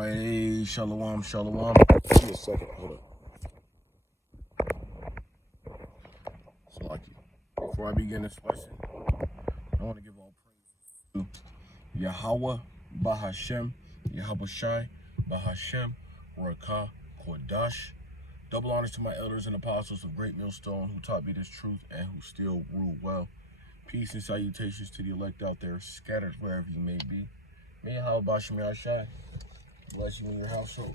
Hey, shalom, shalom. Give me a second, hold up. So, like, before I begin this lesson, I want to give all praise to Yahweh, Bahashem, Yahweh Shai, Bahashem, Rakah, Kodash. Double honors to my elders and apostles of Great Millstone who taught me this truth and who still rule well. Peace and salutations to the elect out there, scattered wherever you may be. May Yahweh Bahashem Yahshai bless you in your household,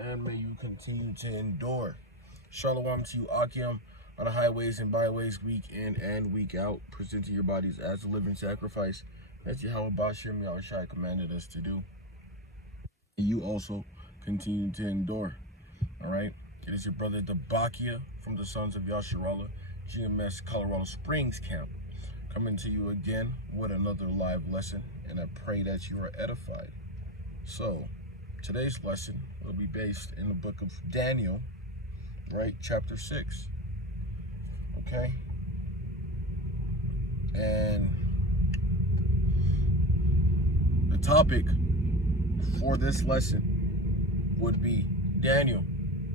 and may you continue to endure. Shalom to you, Akim, on the highways and byways, week in and week out, presenting your bodies as a living sacrifice, as Yahweh Bahashem Yahshai commanded us to do. And you also continue to endure. All right? It is your brother Debakia from the Sons of Yasharallah, GMS Colorado Springs Camp, coming to you again with another live lesson, and I pray that you are edified. So, today's lesson will be based in the book of Daniel, right, chapter 6, okay? And the topic for this lesson would be Daniel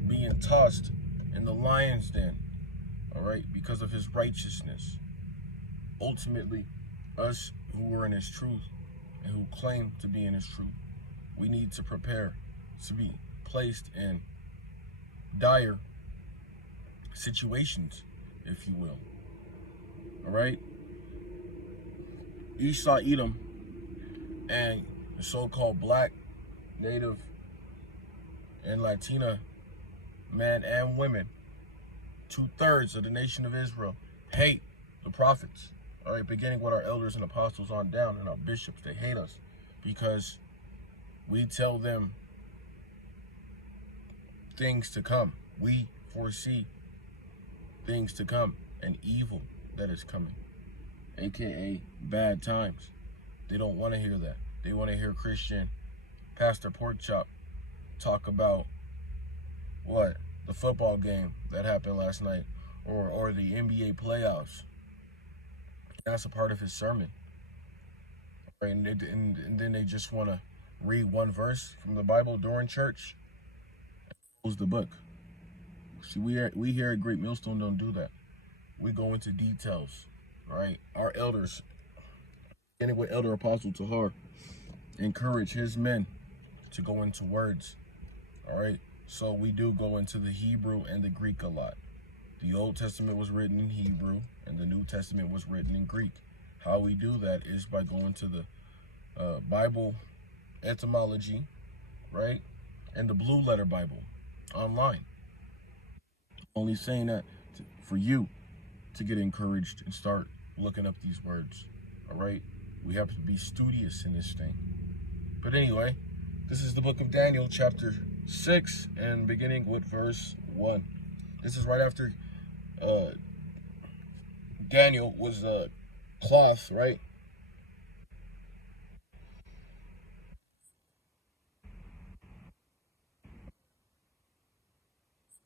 being tossed in the lion's den, all right, because of his righteousness. Ultimately, us who are in his truth and who claim to be in his truth, we need to prepare to be placed in dire situations, if you will. All right? Esau, Edom, and the so-called black, native, and Latina men and women, 2/3 of the nation of Israel, hate the prophets. All right, beginning with our elders and apostles on down and our bishops. They hate us because we tell them things to come. We foresee things to come and evil that is coming, aka bad times. They don't want to hear that. They want to hear Christian Pastor Porkchop talk about what? The football game that happened last night, or the NBA playoffs. That's a part of his sermon. Right? And then they just want to read one verse from the Bible during church and close the book. See, we here at Great Millstone don't do that. We go into details, right? Our elders, beginning with Elder Apostle Tahar, encourage his men to go into words, all right? So we do go into the Hebrew and the Greek a lot. The Old Testament was written in Hebrew and the New Testament was written in Greek. How we do that is by going to the Bible etymology, right? And the Blue Letter Bible online. Only saying that for you to get encouraged and start looking up these words, all right? We have to be studious in this thing. But anyway, this is the book of Daniel, chapter 6, and beginning with verse 1. This is right after Daniel was cloth, right?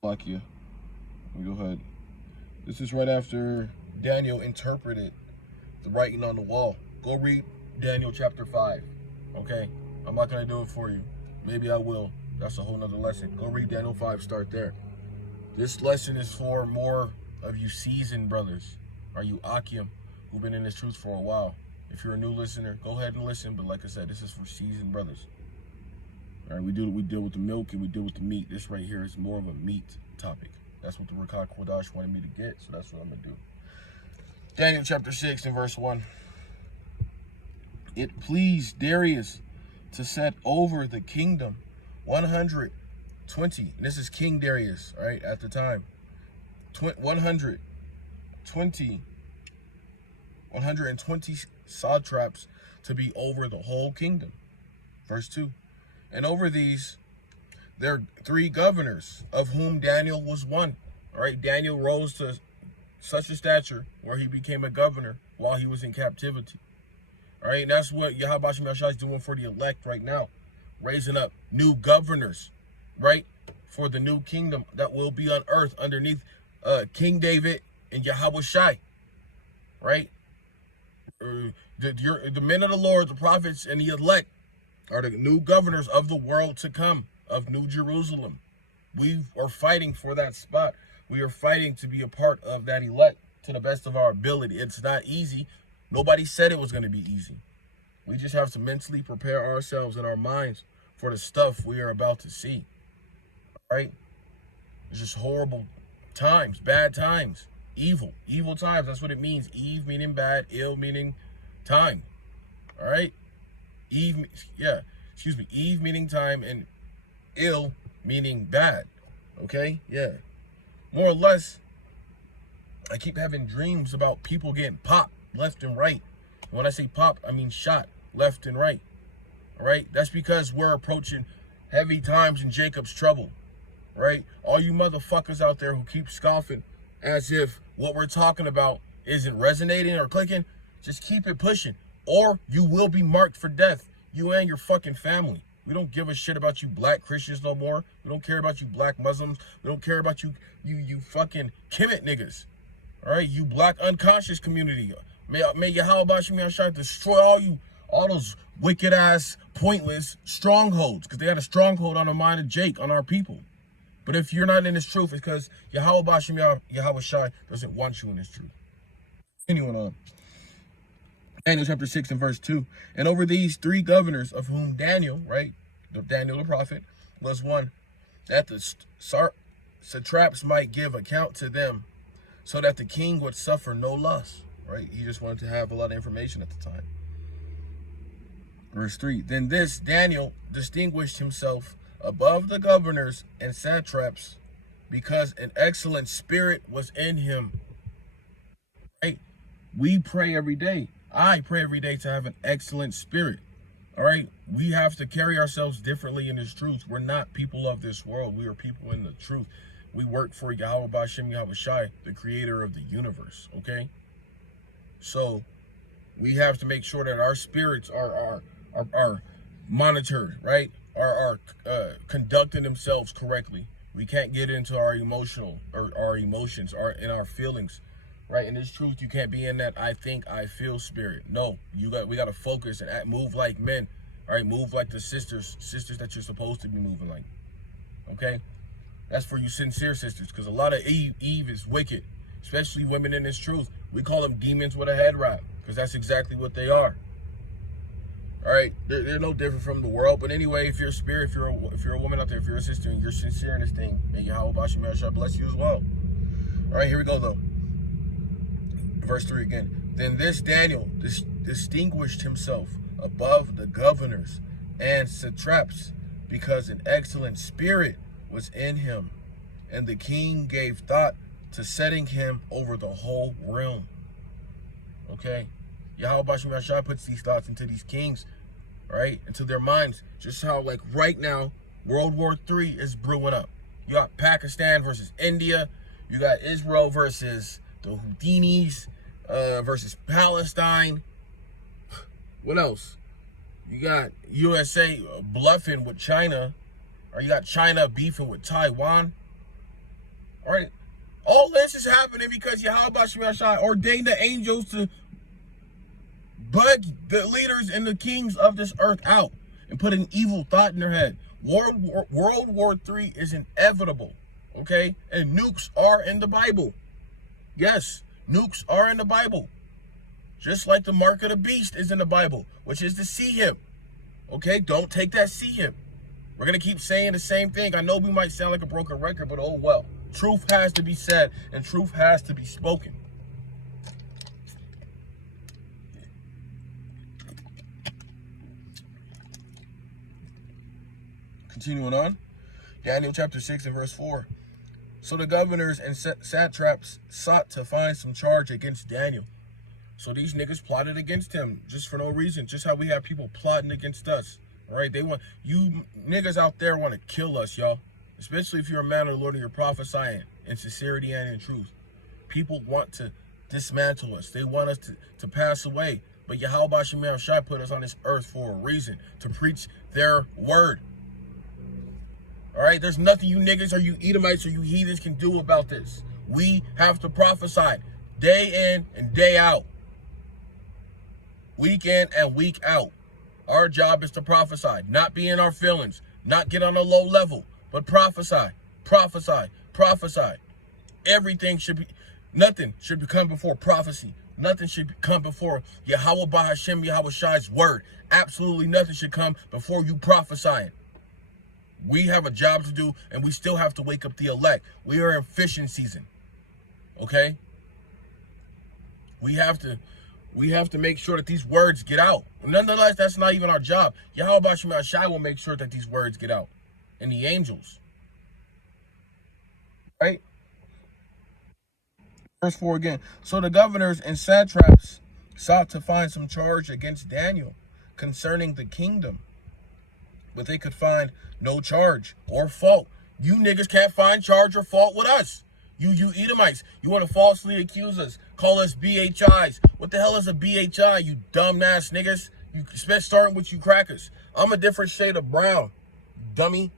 Slovakia. Let me go ahead. This is right after Daniel interpreted the writing on the wall. Go read Daniel chapter 5, okay? I'm not going to do it for you. Maybe I will. That's a whole nother lesson. Go read Daniel 5, start there. This lesson is for more of you seasoned brothers, or you Akim, who've been in this truth for a while. If you're a new listener, go ahead and listen. But like I said, this is for seasoned brothers. All right, we deal with the milk and we deal with the meat. This right here is more of a meat topic. That's what the Rakah Kodash wanted me to get, so that's what I'm going to do. Daniel chapter 6 and verse 1. It pleased Darius to set over the kingdom 120. And this is King Darius, right, at the time. 120 satraps to be over the whole kingdom. Verse 2. And over these, there are 3 governors, of whom Daniel was one. All right, Daniel rose to such a stature where he became a governor while he was in captivity. All right, and that's what Yahweh Bahashem Yahshai is doing for the elect right now. Raising up new governors, right, for the new kingdom that will be on earth underneath King David and Yahweh Shai, right? The men of the Lord, the prophets, and the elect are the new governors of the world to come, of New Jerusalem. We are fighting for that spot. We are fighting to be a part of that elect to the best of our ability. It's not easy. Nobody said it was going to be easy. We just have to mentally prepare ourselves and our minds for the stuff we are about to see. All right? It's just horrible times, bad times, evil times. That's what it means. Eve meaning bad, ill meaning time. All right? Eve meaning time, and ill meaning bad. Okay? Yeah. More or less, I keep having dreams about people getting popped left and right. When I say pop, I mean shot left and right. All right? That's because we're approaching heavy times in Jacob's trouble. Right? All you motherfuckers out there who keep scoffing as if what we're talking about isn't resonating or clicking, just keep it pushing, or you will be marked for death, you and your fucking family. We don't give a shit about you black Christians no more. We don't care about you black Muslims. We don't care about you fucking Kemet niggas. All right? You black unconscious community. May Yahweh Shai destroy all those wicked ass pointless strongholds, because they had a stronghold on the mind of Jake, on our people. But if you're not in this truth, it's because Yahweh Shai doesn't want you in this truth. Continuing on. Daniel chapter 6 and verse 2. And over these 3 governors, of whom Daniel, right, Daniel the prophet, was one, that the satraps might give account to them, so that the king would suffer no loss. Right? He just wanted to have a lot of information at the time. Verse 3. Then this Daniel distinguished himself above the governors and satraps, because an excellent spirit was in him. Right? We pray every day. I pray every day to have an excellent spirit. All right? We have to carry ourselves differently in this truth. We're not people of this world. We are people in the truth. We work for Yahweh Bashem Yahweh Shai, the creator of the universe. Okay? So we have to make sure that our spirits are monitored, right? Are conducting themselves correctly. We can't get into our emotions, in our feelings, right? In this truth, you can't be in that I think, I feel spirit. No, we got to focus and move like men, all right? Move like the sisters that you're supposed to be moving like, okay? That's for you sincere sisters, because a lot of Eve is wicked, especially women in this truth. We call them demons with a head wrap, because that's exactly what they are. All right, they're no different from the world. But anyway, if you're a spirit, if you're a woman out there, if you're a sister and you're sincere in this thing, may Yahweh Bashem Shai bless you as well. All right, here we go though. Verse 3 again. Then this Daniel distinguished himself above the governors and satraps, because an excellent spirit was in him, and the king gave thought to setting him over the whole realm. Okay? Yahweh Bashem Shai puts these thoughts into these kings, right? Into their minds. Just how, like, right now, World War III is brewing up. You got Pakistan versus India. You got Israel versus the Houthis versus Palestine. What else? You got USA bluffing with China. Or you got China beefing with Taiwan. All right? All this is happening because Yahweh Bashem Shai ordained the angels to bug the leaders and the kings of this earth out and put an evil thought in their head. World War III is inevitable, okay? And nukes are in the Bible. Yes, nukes are in the Bible. Just like the mark of the beast is in the Bible, which is to see him. Okay, don't take that see him. We're going to keep saying the same thing. I know we might sound like a broken record, but oh well. Truth has to be said and truth has to be spoken. Continuing on, Daniel chapter 6 and verse 4. So the governors and satraps sought to find some charge against Daniel. So these niggas plotted against him just for no reason. Just how we have people plotting against us. All right, you niggas out there want to kill us, y'all. Especially if you're a man of the Lord and you're prophesying in sincerity and in truth. People want to dismantle us. They want us to pass away. But Yahweh Bashem Shai put us on this earth for a reason, to preach their word. All right, there's nothing you niggas or you Edomites or you heathens can do about this. We have to prophesy day in and day out. Week in and week out. Our job is to prophesy, not be in our feelings, not get on a low level, but prophesy, prophesy, prophesy. Everything should be, nothing should come before prophecy. Nothing should come before Yahweh Bahashem Yahweh Shai's word. Absolutely nothing should come before you prophesying. We have a job to do, and we still have to wake up the elect. We are in fishing season. Okay? We have to make sure that these words get out. Nonetheless, that's not even our job. Yahweh Bahashem Yahweh Shai will make sure that these words get out. And the angels. Right? Verse 4 again. So the governors and satraps sought to find some charge against Daniel concerning the kingdom, but they could find no charge or fault. You niggas can't find charge or fault with us. You Edomites, you want to falsely accuse us, call us BHIs. What the hell is a BHI, you dumb-ass niggas? You starting with you crackers. I'm a different shade of brown, dummy.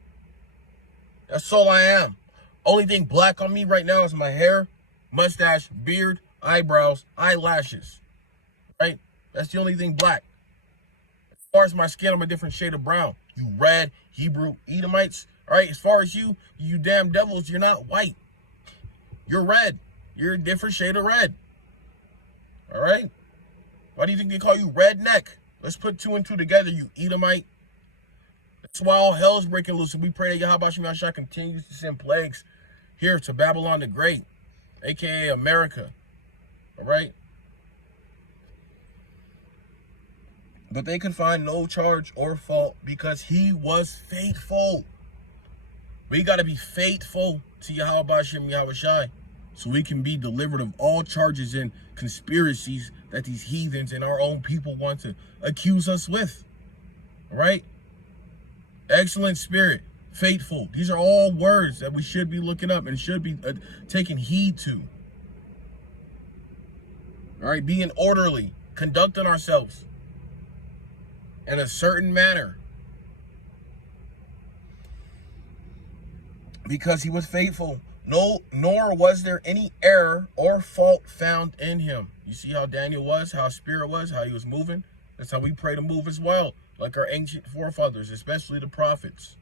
That's all I am. Only thing black on me right now is my hair, mustache, beard, eyebrows, eyelashes. Right? That's the only thing black. As far as my skin, I'm a different shade of brown. You red, Hebrew, Edomites. All right? As far as you damn devils, you're not white. You're red. You're a different shade of red. All right? Why do you think they call you redneck? Let's put 2 and 2 together, you Edomite. That's why all hell's breaking loose. And we pray that Yahweh Shem Yahshua continues to send plagues here to Babylon the Great, a.k.a. America. All right? But they could find no charge or fault because he was faithful. We got to be faithful to Yahweh Shem Yahweh Shai so we can be delivered of all charges and conspiracies that these heathens and our own people want to accuse us with. All right? Excellent spirit, faithful. These are all words that we should be looking up and should be taking heed to. All right? Being orderly, conducting ourselves in a certain manner. Because he was faithful. No, nor was there any error or fault found in him. You see how Daniel was, how his spirit was, how he was moving? That's how we pray to move as well, like our ancient forefathers, especially the prophets.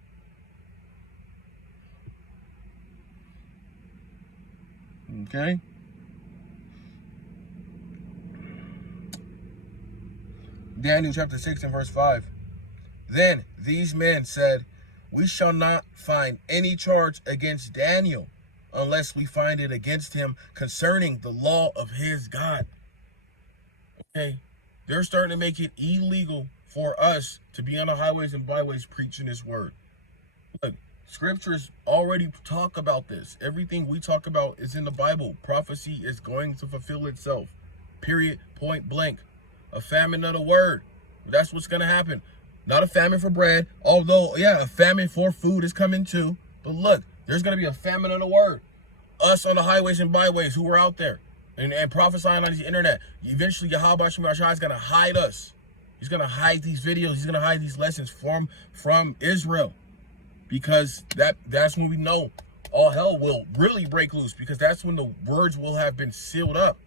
Okay? Daniel chapter 6 and verse 5. Then these men said, we shall not find any charge against Daniel unless we find it against him concerning the law of his God. Okay? They're starting to make it illegal for us to be on the highways and byways preaching his word. Look, scriptures already talk about this. Everything we talk about is in the Bible. Prophecy is going to fulfill itself. Period. Point blank. A famine of the word. That's what's going to happen. Not a famine for bread, although, yeah, a famine for food is coming too. But look, there's going to be a famine of the word. Us on the highways and byways who are out there and prophesying on the internet. Eventually, Yahweh Shem Yahshua is going to hide us. He's going to hide these videos. He's going to hide these lessons from Israel. Because that's when we know all hell will really break loose. Because that's when the words will have been sealed up.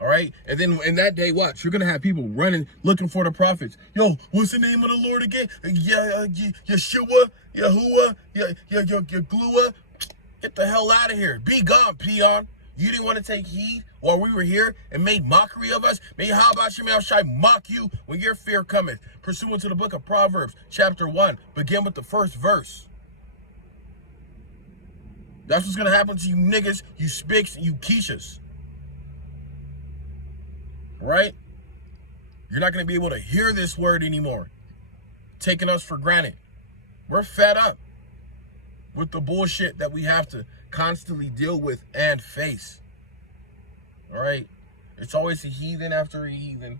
All right. And then in that day, watch, you're going to have people running, looking for the prophets. Yo, what's the name of the Lord again? Yeshua, Yahuwah, Yaglua. Get the hell out of here. Be gone, peon. You didn't want to take heed while we were here and made mockery of us. May Yahweh Shem Yahshua mock you when your fear cometh. Pursuant to the book of Proverbs, chapter 1. Begin with the first verse. That's what's going to happen to you niggas, you spics, and you quiches. Right? You're not going to be able to hear this word anymore. Taking us for granted. We're fed up with the bullshit that we have to constantly deal with and face. All right? It's always a heathen after a heathen.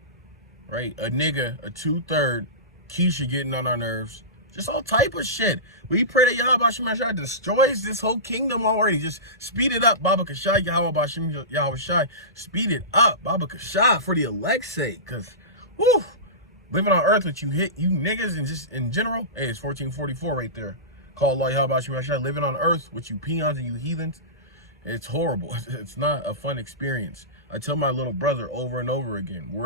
Right? A nigga, a 2/3, Keisha getting on our nerves. Just all type of shit. We pray that Yahweh Shem Yahshua destroys this whole kingdom already. Just speed it up, Baba Kashai, Yahweh Shem Yahweh Shai. Speed it up, Baba Kashai, for the elect's sake. Because, whew, living on earth with you niggas and just in general, hey, it's 1444 right there. Call Allah Yahweh Shem Yahshua. Living on earth with you peons and you heathens, it's horrible. It's not a fun experience. I tell my little brother over and over again, we're